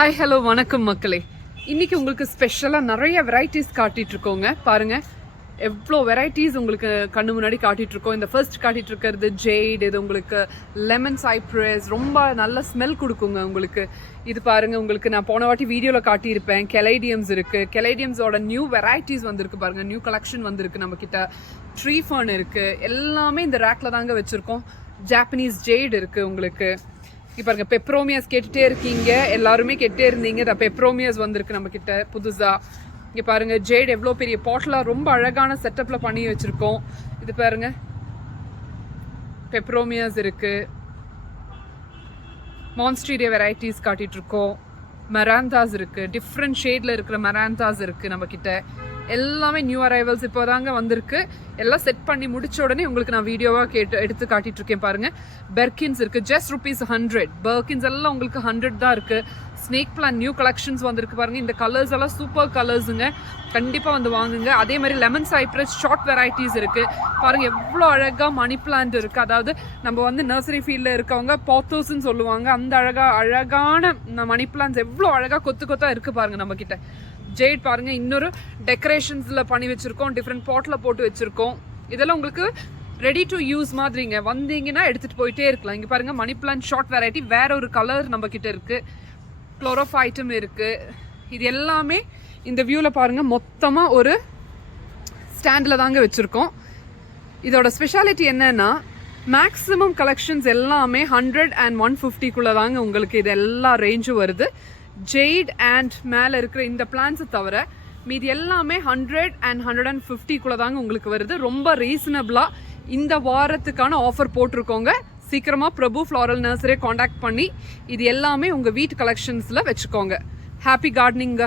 Hi hello வணக்கம் மக்களே. இன்றைக்கி உங்களுக்கு ஸ்பெஷலாக நிறைய வெரைட்டிஸ் காட்டிகிட்ருக்கோங்க. பாருங்கள் எவ்வளோ வெரைட்டிஸ் உங்களுக்கு கண்ணு முன்னாடி காட்டிகிட்ருக்கோம். இந்த ஃபர்ஸ்ட் காட்டிகிட்ருக்கிறது ஜெய்ட். இது உங்களுக்கு லெமன் சைப்ரஸ், ரொம்ப நல்ல ஸ்மெல் கொடுக்குங்க உங்களுக்கு. இது பாருங்கள், உங்களுக்கு நான் போன வாட்டி வீடியோவில் காட்டியிருப்பேன். கெலைடியம்ஸ் இருக்குது. கெலைடியம்ஸோட நியூ வெரைட்டிஸ் வந்திருக்கு பாருங்கள். நியூ கலெக்ஷன் வந்திருக்கு நம்மக்கிட்ட. ட்ரீ ஃபர்ன் இருக்குது. எல்லாமே இந்த ரேக்கில் தாங்க வச்சுருக்கோம். ஜாப்பனீஸ் ஜெய்ட் இருக்குது உங்களுக்கு. இப்போ பாருங்க, பெப்ரோமியஸ் கேட்டுகிட்டே இருக்கீங்க, எல்லாருமே கேட்டே இருந்தீங்க. இந்த பெப்ரோமியஸ் வந்திருக்கு நம்மக்கிட்ட புதுசாக. இங்கே பாருங்கள், ஜெய்ட் எவ்வளோ பெரிய பாட்டிலாக ரொம்ப அழகான செட்டப்பில் பண்ணி வச்சுருக்கோம். இது பாருங்கள், பெப்ரோமியஸ் இருக்குது. மான்ஸ்டீரியா வெரைட்டிஸ் காட்டிகிட்ருக்கோம். மெராந்தாஸ் இருக்குது. டிஃப்ரெண்ட் ஷேடில் இருக்கிற மெராந்தாஸ் இருக்குது நம்மக்கிட்ட. எல்லாமே நியூ அரைவல்ஸ் இப்போ தாங்க வந்திருக்கு. எல்லாம் செட் பண்ணி முடிச்ச உடனே உங்களுக்கு நான் வீடியோவாக எடுத்து காட்டிகிட்ருக்கேன் பாருங்கள். பெர்கின்ஸ் இருக்குது, ஜஸ்ட் ₹100. பெர்கின்ஸ் எல்லாம் உங்களுக்கு 100 தான் இருக்குது. ஸ்னேக் பிளான் நியூ கலெக்ஷன்ஸ் வந்திருக்கு பாருங்கள். இந்த கலர்ஸ் எல்லாம் சூப்பர் கலர்ஸுங்க, கண்டிப்பாக வந்து வாங்குங்க. அதே மாதிரி லெமன் சைப்ரஸ் ஷார்ட் வெரைட்டிஸ் இருக்குது பாருங்கள். எவ்வளோ அழகாக மணி பிளான்ட் இருக்குது. அதாவது நம்ம வந்து நர்சரி ஃபீல்டில் இருக்கவங்க பாத்தோஸ்ன்னு சொல்லுவாங்க. அந்த அழகான மணி பிளான்ட்ஸ் எவ்வளோ அழகாக கொத்தாக இருக்குது பாருங்கள் நம்மக்கிட்ட. ஜெய்ட் பாருங்கள், இன்னொரு டெக்கரேஷன்ஸில் பண்ணி வச்சுருக்கோம். டிஃப்ரெண்ட் பாட்டில் போட்டு வச்சுருக்கோம். இதெல்லாம் உங்களுக்கு ரெடி டு யூஸ் மாதிரிங்க. வந்தீங்கன்னா எடுத்துகிட்டு போயிட்டே இருக்கலாம். இங்கே பாருங்கள், மணி பிளான்ட் ஷார்ட் வெரைட்டி வேற ஒரு கலர் நம்மக்கிட்ட இருக்குது. குளோரோஃபைட்டும் இருக்குது. இது எல்லாமே இந்த வியூவில் பாருங்கள், மொத்தமாக ஒரு ஸ்டாண்டில் தாங்க வச்சுருக்கோம். இதோட ஸ்பெஷாலிட்டி என்னன்னா, மேக்ஸிமம் கலெக்ஷன்ஸ் எல்லாமே 100 and 150 தாங்க உங்களுக்கு இது எல்லா ரேஞ்சும் வருது. ஜெய்ட் அண்ட் மேலே இருக்கிற இந்த பிளான்ஸை தவிர மீது எல்லாமே 100 and 150 தாங்க உங்களுக்கு வருது. ரொம்ப ரீசனபிளாக இந்த வாரத்துக்கான ஆஃபர் போட்டிருக்கோங்க. சீக்கிரமாக பிரபு ஃப்ளாரல் நர்சரியை காண்டாக்ட் பண்ணி இது எல்லாமே உங்கள் வீட்டு கலெக்ஷன்ஸில் வச்சுக்கோங்க. ஹாப்பி கார்டனிங்க.